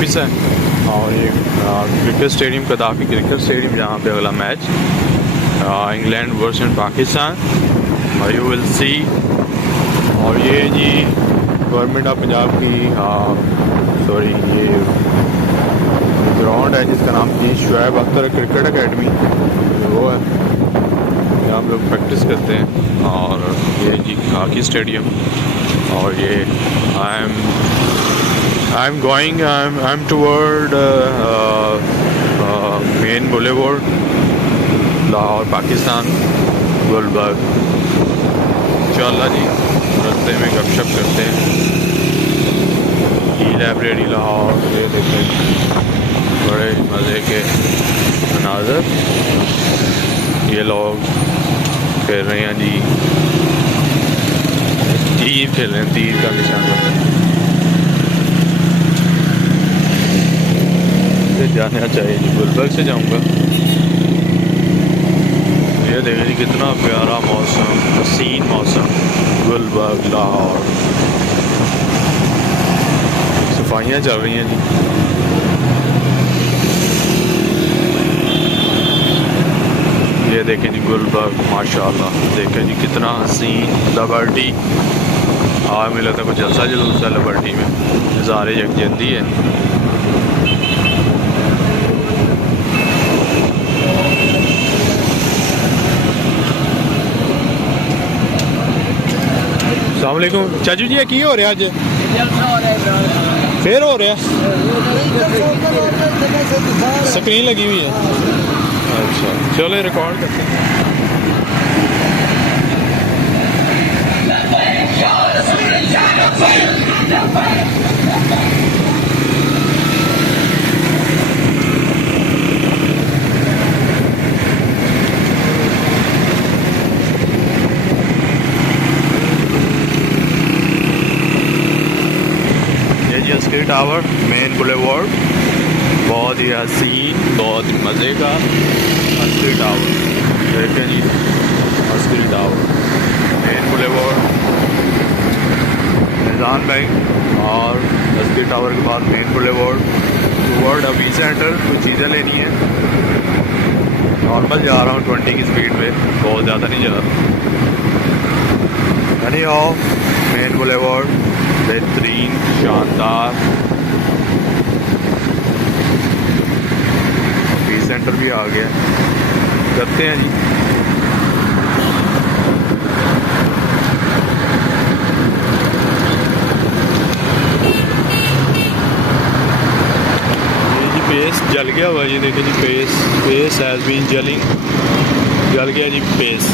Office है और ये क्रिकेट स्टेडियम कदाफी क्रिकेट स्टेडियम, जहाँ पे अगला match England versus Pakistan you will see. और ये जी गवर्नमेंट ऑफ पंजाब की सॉरी ये ग्राउंड है जिसका नाम जी शुएब अख्तर क्रिकेट एकेडमी, वो है यहाँ हम लोग प्रैक्टिस करते हैं। और ये जी हॉकी स्टेडियम, और ये I am toward main boulevard Lahore Pakistan Gulberg. इंशाल्लाह जी रास्ते में गपशप करते हैं। ई लाइब्रेरी लाहौर, ये देखें बड़े मज़े के मनाज़र, ये लोग खेल रहे हैं जी, तीर खेल रहे हैं, तीर का निशान जाना चाहिए जी। गुलबर्ग से जाऊंगा। ये देखिए जी कितना प्यारा मौसम, हसीन मौसम गुलबर्ग लाहौर। सफाइयाँ चल रही हैं जी। ये देखें जी गुलबर्ग, माशाल्लाह देखें जी कितना हसीन लिबर्टी। आज मिला था कुछ जलसा जुलूस है लिबर्टी में, नज़ारे यकजहती है। अस्सलामुअलैकुम चाचू जी, की हो रहा अज? फिर हो रहा स्क्रीन लगी हुई है। अच्छा चलो रिकॉर्ड करते हैं। अस्करी टावर मेन बुलेवार्ड, बहुत ही हसीन, बहुत ही मज़े का अस्करी टावर। देखें जी अस्करी टावर मेन बुलेवार्ड, निज़ाम बैंक और अस्करी टावर के बाद मेन बुलेवार्ड टुवर्ड अभी सेंटर। कुछ चीज़ें लेनी है, नॉर्मल जा रहा हूँ 20 की स्पीड पे, बहुत ज़्यादा नहीं जा रहा। यानी आओ मेन बुलेवार्ड बेहतरीन शानदार, ऑफिस सेंटर भी आ गया। करते हैं जी। ये जी पेस जल गया हुआ जी, देखिए जी पेस हैज़ बीन जलिंग, जल गया जी पेस।